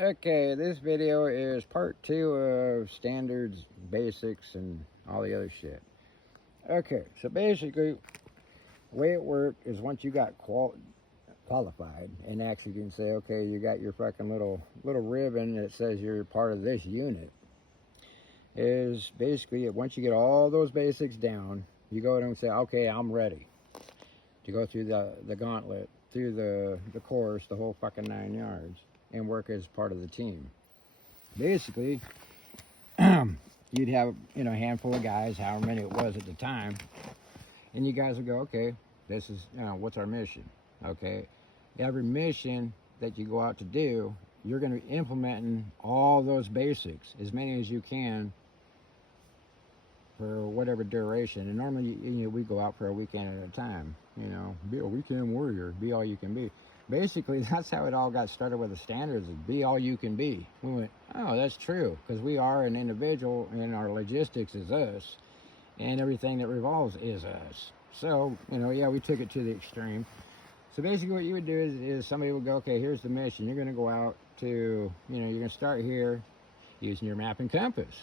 Okay, this video is part 2 of standards, basics, and all the other shit. Okay, so basically, the way it worked is once you got qualified, and actually you can say, okay, you got your fucking little ribbon that says you're part of this unit, is basically once you get all those basics down, you go and say, okay, I'm ready to go through the gauntlet, through the course, the whole fucking 9 yards, and work as part of the team. Basically, you'd have a handful of guys, however many it was at the time, and you guys would go, okay, this is what's our mission. Okay, every mission that you go out to do, you're going to be implementing all those basics, as many as you can, for whatever duration. And normally, we go out for a weekend at a time. Be a weekend warrior, be all you can be. Basically, that's how it all got started with the standards, is be all you can be. We went, oh, that's true, because we are an individual, and our logistics is us, and everything that revolves is us. So, yeah, we took it to the extreme. So basically what you would do is somebody would go, okay, here's the mission. You're going to go out to, you're going to start here using your map and compass.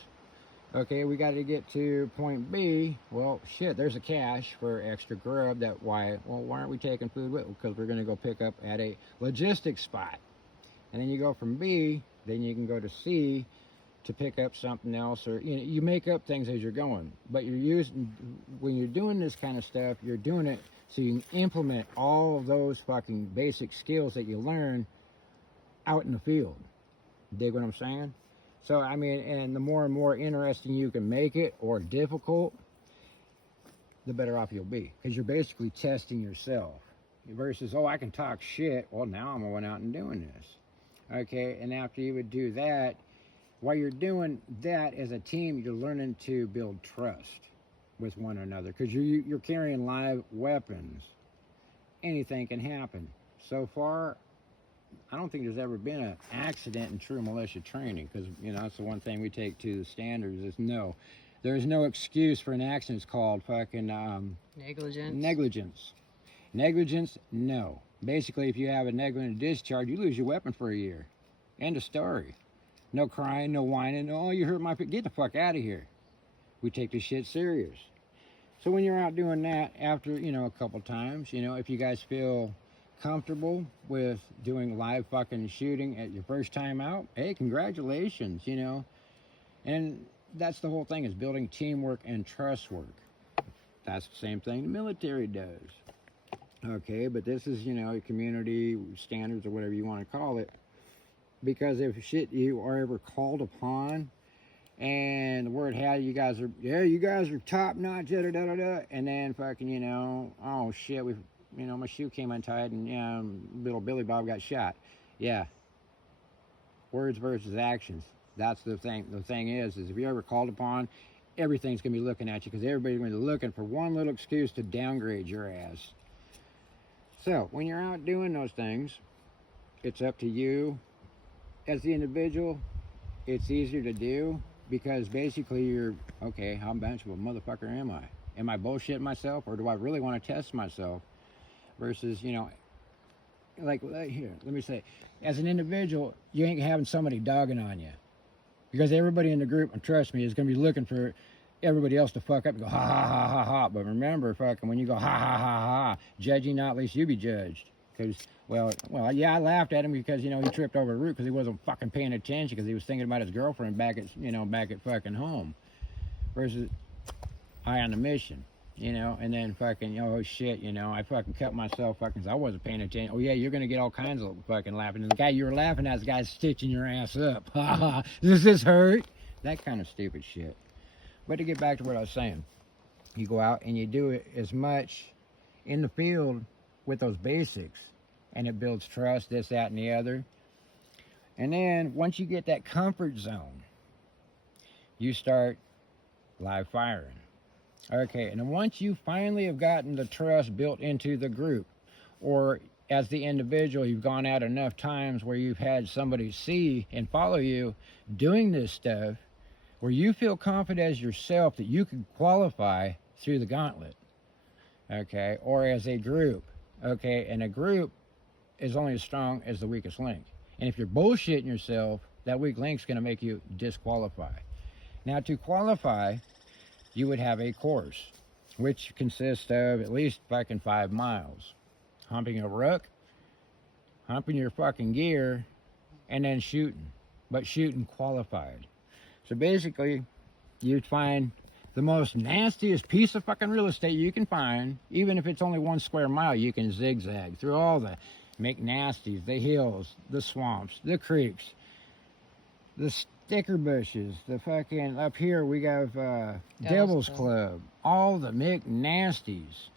Okay, we got to get to point B. Well, shit, there's a cache for extra grub. Why aren't we taking food with? Because we're going to go pick up at a logistics spot. And then you go from B, then you can go to C to pick up something else, or you make up things as you're going. But when you're doing this kind of stuff, you're doing it so you can implement all of those fucking basic skills that you learn out in the field. Dig what I'm saying? So, and the more and more interesting you can make it, or difficult, the better off you'll be. Because you're basically testing yourself. Versus, oh, I can talk shit. Well, now I'm going out and doing this. Okay, and after you would do that, while you're doing that as a team, you're learning to build trust with one another. Because you're carrying live weapons. Anything can happen. So far, I don't think there's ever been an accident in true militia training, because that's the one thing we take to the standards is no. There's no excuse for an accident. It's called fucking negligence. Negligence, no. Basically, if you have a negligent discharge, you lose your weapon for a year. End of story. No crying, no whining. Oh, you hurt my feet. Get the fuck out of here. We take this shit serious. So when you're out doing that, after a couple times, if you guys feel comfortable with doing live fucking shooting at your first time out, hey, congratulations, and that's the whole thing, is building teamwork and trust work. That's the same thing the military does. Okay, but this is community standards, or whatever you want to call it, because if shit you are ever called upon, and the word had you guys are top notch, and then fucking oh shit, my shoe came untied, and little Billy Bob got shot. Yeah. Words versus actions. That's the thing. The thing is if you're ever called upon, everything's going to be looking at you, because everybody's going to be looking for one little excuse to downgrade your ass. So, when you're out doing those things, it's up to you. As the individual, it's easier to do, because basically you're, okay, how much of a motherfucker am I? Am I bullshitting myself, or do I really want to test myself? Versus, like here, let me say, as an individual, you ain't having somebody dogging on you, because everybody in the group, and trust me, is going to be looking for everybody else to fuck up and go ha ha ha ha ha. But remember, fucking, when you go ha ha ha ha, judge ye not, lest you be judged. Because well, yeah, I laughed at him because he tripped over a root because he wasn't fucking paying attention, because he was thinking about his girlfriend back at fucking home. Versus, I on the mission. And then fucking, oh shit, I fucking cut myself fucking, cause I wasn't paying attention. Oh yeah, you're gonna get all kinds of fucking laughing. And the guy you were laughing at is the guy stitching your ass up. Ha ha, does this hurt? That kind of stupid shit. But to get back to what I was saying, you go out and you do it as much in the field with those basics, and it builds trust, this, that, and the other. And then once you get that comfort zone, you start live firing. Okay, and then once you finally have gotten the trust built into the group, or as the individual, you've gone out enough times where you've had somebody see and follow you doing this stuff, where you feel confident as yourself that you can qualify through the gauntlet, okay, or as a group, okay, and a group is only as strong as the weakest link. And if you're bullshitting yourself, that weak link's going to make you disqualify. Now, to qualify, you would have a course, which consists of at least fucking 5 miles. Humping a rook, humping your fucking gear, and then shooting. But shooting qualified. So basically, you'd find the most nastiest piece of fucking real estate you can find, even if it's only 1 square mile, you can zigzag through all the McNasties, the hills, the swamps, the creeks, the sticker bushes, the fucking, up here we have Devil's Club, all the McNasties.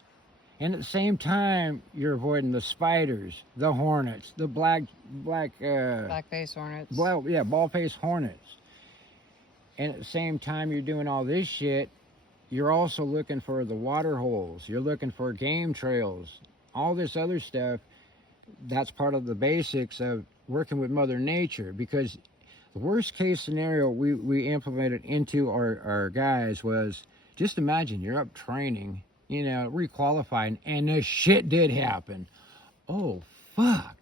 And at the same time, you're avoiding the spiders, the hornets, the black-faced hornets. Bald-faced hornets. And at the same time you're doing all this shit, you're also looking for the water holes. You're looking for game trails. All this other stuff, that's part of the basics of working with Mother Nature. Because the worst case scenario we implemented into our guys was, just imagine you're up training, you know, requalifying, and this shit did happen. Oh, fuck.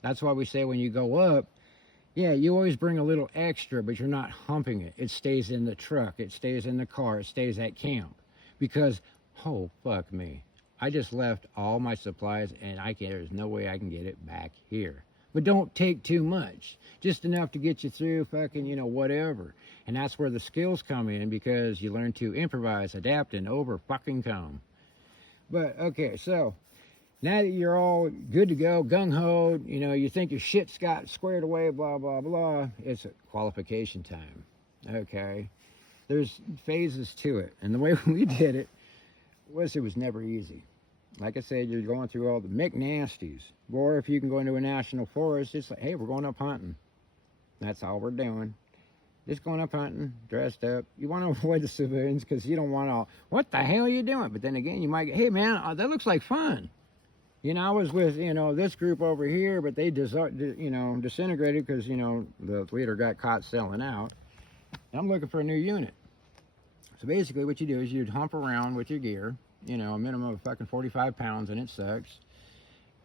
That's why we say when you go up, yeah, you always bring a little extra, but you're not humping it. It stays in the truck. It stays in the car. It stays at camp. Because, oh, fuck me. I just left all my supplies, and there's no way I can get it back here. But don't take too much. Just enough to get you through fucking, you know, whatever. And that's where the skills come in, because you learn to improvise, adapt, and over fucking come. But, okay, so now that you're all good to go, gung-ho, you know, you think your shit's got squared away, blah, blah, blah, it's a qualification time, okay? There's phases to it. And the way we did it was never easy. Like I said, you're going through all the McNasties. Or if you can go into a national forest, it's like, hey, we're going up hunting. That's all we're doing. Just going up hunting, dressed up. You want to avoid the civilians because you don't want all, what the hell are you doing? But then again, you might, hey, man, that looks like fun. You know, I was with, you know, this group over here, but they, disintegrated because, you know, the leader got caught selling out. And I'm looking for a new unit. So basically what you do is you'd hump around with your gear, you know, a minimum of fucking 45 pounds, and it sucks.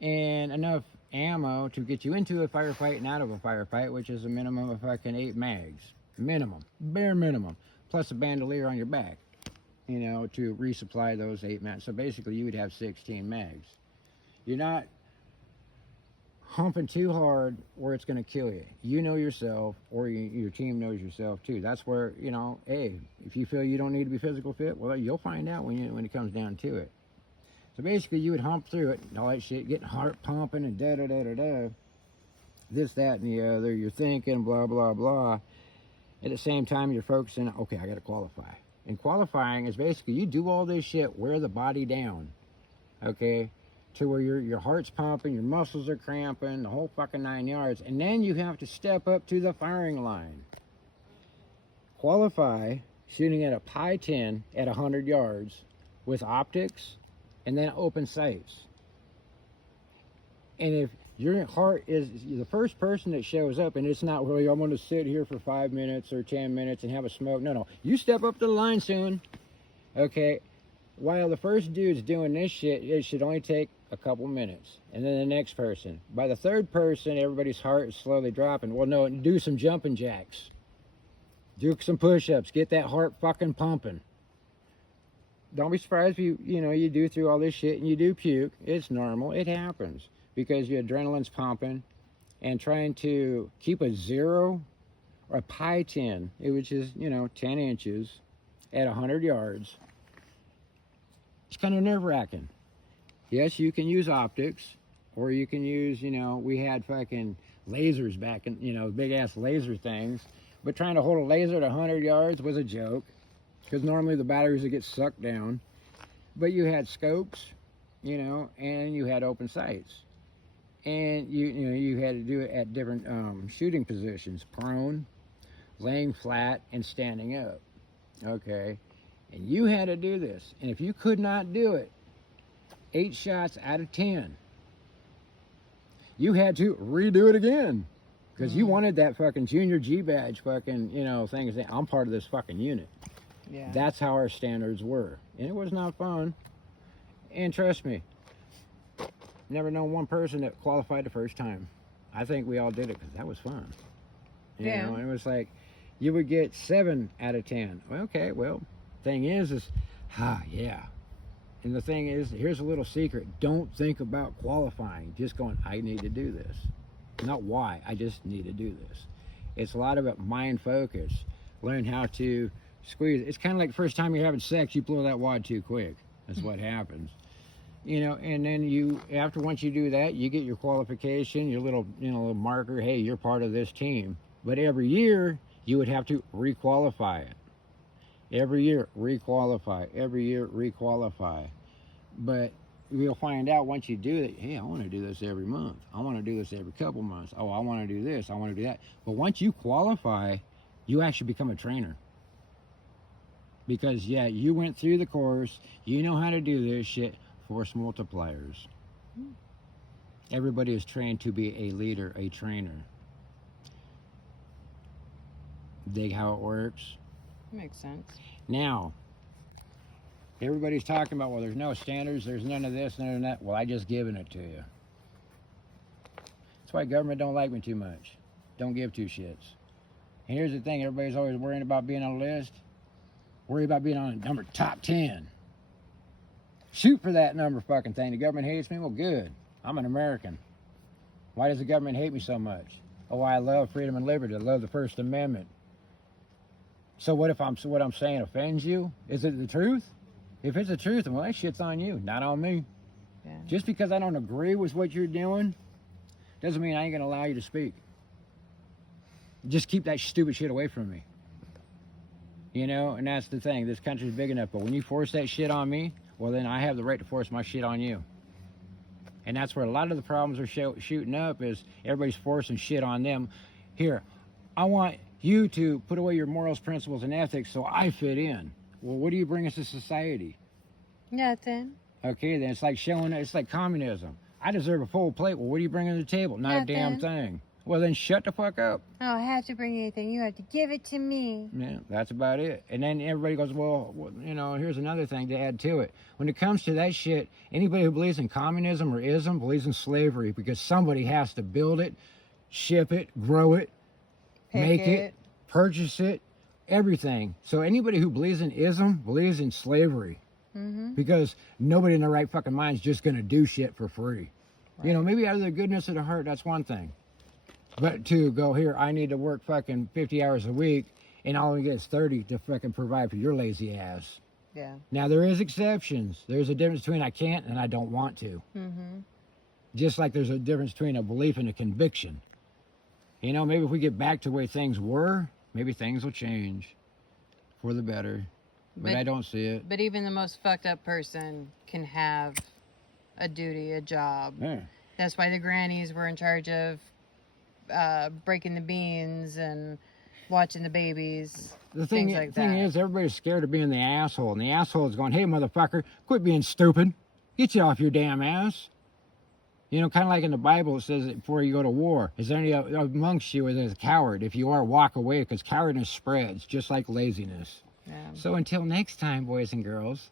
And enough ammo to get you into a firefight and out of a firefight, which is a minimum of fucking 8 mags. Minimum. Bare minimum. Plus a bandolier on your back, you know, to resupply those 8 mags. So basically you would have 16 mags. You're not humping too hard where it's going to kill you. You know yourself, or your team knows yourself too. That's where, you know, hey, if you feel you don't need to be physical fit, well, you'll find out when it comes down to it. So basically you would hump through it and all that shit, getting heart pumping and da-da-da-da-da. This, that, and the other. You're thinking, blah, blah, blah. At the same time, you're focusing, okay, I got to qualify. And qualifying is basically you do all this shit, wear the body down, okay, to where your heart's pumping, your muscles are cramping, the whole fucking 9 yards. And then you have to step up to the firing line. Qualify shooting at a pi 10 at 100 yards with optics and then open sights. And if your heart is the first person that shows up, and it's not really, I'm going to sit here for 5 minutes or 10 minutes and have a smoke. No, you step up to the line soon, okay? While the first dude's doing this shit, it should only take a couple minutes. And then the next person. By the third person, everybody's heart is slowly dropping. Well, no, do some jumping jacks. Do some push-ups. Get that heart fucking pumping. Don't be surprised if you do through all this shit and you do puke. It's normal. It happens. Because your adrenaline's pumping. And trying to keep a 0 or a pi 10, which is, 10 inches at 100 yards. It's kind of nerve-wracking. Yes, you can use optics, or you can use, we had fucking lasers back in, big-ass laser things. But trying to hold a laser at 100 yards was a joke, because normally the batteries would get sucked down. But you had scopes, and you had open sights. And, you had to do it at different shooting positions, prone, laying flat, and standing up, okay? And you had to do this. And if you could not do it, 8 shots out of 10, you had to redo it again. Because you wanted that fucking junior G badge fucking, thing. I'm part of this fucking unit. Yeah. That's how our standards were. And it was not fun. And trust me, never known one person that qualified the first time. I think we all did it because that was fun. You Yeah. know, and it was like, you would get 7 out of 10. Well, okay, well, thing is, yeah. And the thing is, here's a little secret. Don't think about qualifying. Just going, I need to do this. Not why, I just need to do this. It's a lot of it mind focus. Learn how to squeeze. It's kind of like the first time you're having sex, you blow that wad too quick. That's what happens. You know, and then once you do that, you get your qualification, your little, little marker. Hey, you're part of this team. But every year, you would have to requalify it. Every year, requalify. Every year, requalify. But you'll find out once you do it, hey, I want to do this every month. I want to do this every couple months. Oh, I want to do this. I want to do that. But once you qualify, you actually become a trainer. Because, yeah, you went through the course. You know how to do this shit. Force multipliers. Everybody is trained to be a leader, a trainer. Dig how it works? Makes sense. Now, everybody's talking about, well, there's no standards, there's none of this, none of that. Well, I just given it to you. That's why government don't like me too much. Don't give two shits. And here's the thing, everybody's always worrying about being on a list. Worry about being on a number top 10. Shoot for that number fucking thing. The government hates me? Well, good. I'm an American. Why does the government hate me so much? Oh, I love freedom and liberty. I love the First Amendment. So what if what I'm saying offends you? Is it the truth? If it's the truth, well, that shit's on you, not on me. Yeah. Just because I don't agree with what you're doing doesn't mean I ain't gonna allow you to speak. Just keep that stupid shit away from me. You know, and that's the thing. This country's big enough, but when you force that shit on me, well, then I have the right to force my shit on you. And that's where a lot of the problems are shooting up is everybody's forcing shit on them. Here, I want you to put away your morals, principles, and ethics so I fit in. Well, what do you bring us to society? Nothing. Okay, then it's like communism. I deserve a full plate. Well, what do you bring to the table? Not Nothing. a damn thing. Well, then shut the fuck up. I don't have to bring anything. You have to give it to me. Yeah, that's about it. And then everybody goes, well, here's another thing to add to it. When it comes to that shit, anybody who believes in communism or ism believes in slavery because somebody has to build it, ship it, grow it, make it, purchase it, everything. So anybody who believes in ism believes in slavery. Mm-hmm. Because nobody in their right fucking mind is just going to do shit for free. Right. Maybe out of the goodness of the heart, that's one thing. But to go here, I need to work fucking 50 hours a week and all I get is 30 to fucking provide for your lazy ass. Yeah. Now, there is exceptions. There's a difference between I can't and I don't want to. Mm-hmm. Just like there's a difference between a belief and a conviction. Maybe if we get back to the way things were, maybe things will change for the better. But I don't see it. But even the most fucked up person can have a duty, a job. Yeah. That's why the grannies were in charge of breaking the beans and watching the babies. The thing that. is, everybody's scared of being the asshole. And the asshole is going, hey, motherfucker, quit being stupid. Get you off your damn ass. Kind of like in the Bible, it says that before you go to war, is there any amongst you is a coward? If you are, walk away, because cowardice spreads, just like laziness. Yeah. So until next time, boys and girls,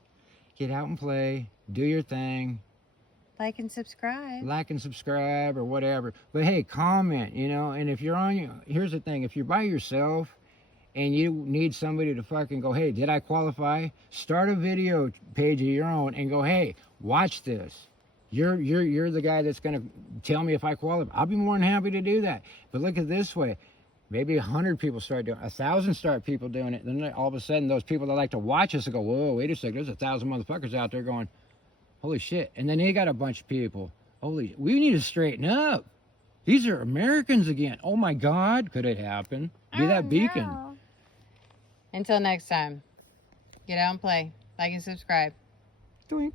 get out and play, do your thing. Like and subscribe. Like and subscribe or whatever. But hey, comment, and if you're here's the thing, if you're by yourself and you need somebody to fucking go, hey, did I qualify? Start a video page of your own and go, hey, watch this. You're the guy that's going to tell me if I qualify. I'll be more than happy to do that. But look at it this way. Maybe 100 people start doing it, 1,000 start people doing it. Then all of a sudden, those people that like to watch us will go, whoa, wait a second, there's 1,000 motherfuckers out there going, holy shit. And then they got a bunch of people. We need to straighten up. These are Americans again. Oh my God, could it happen? Be that beacon. No. Until next time, get out and play. Like and subscribe. Doink.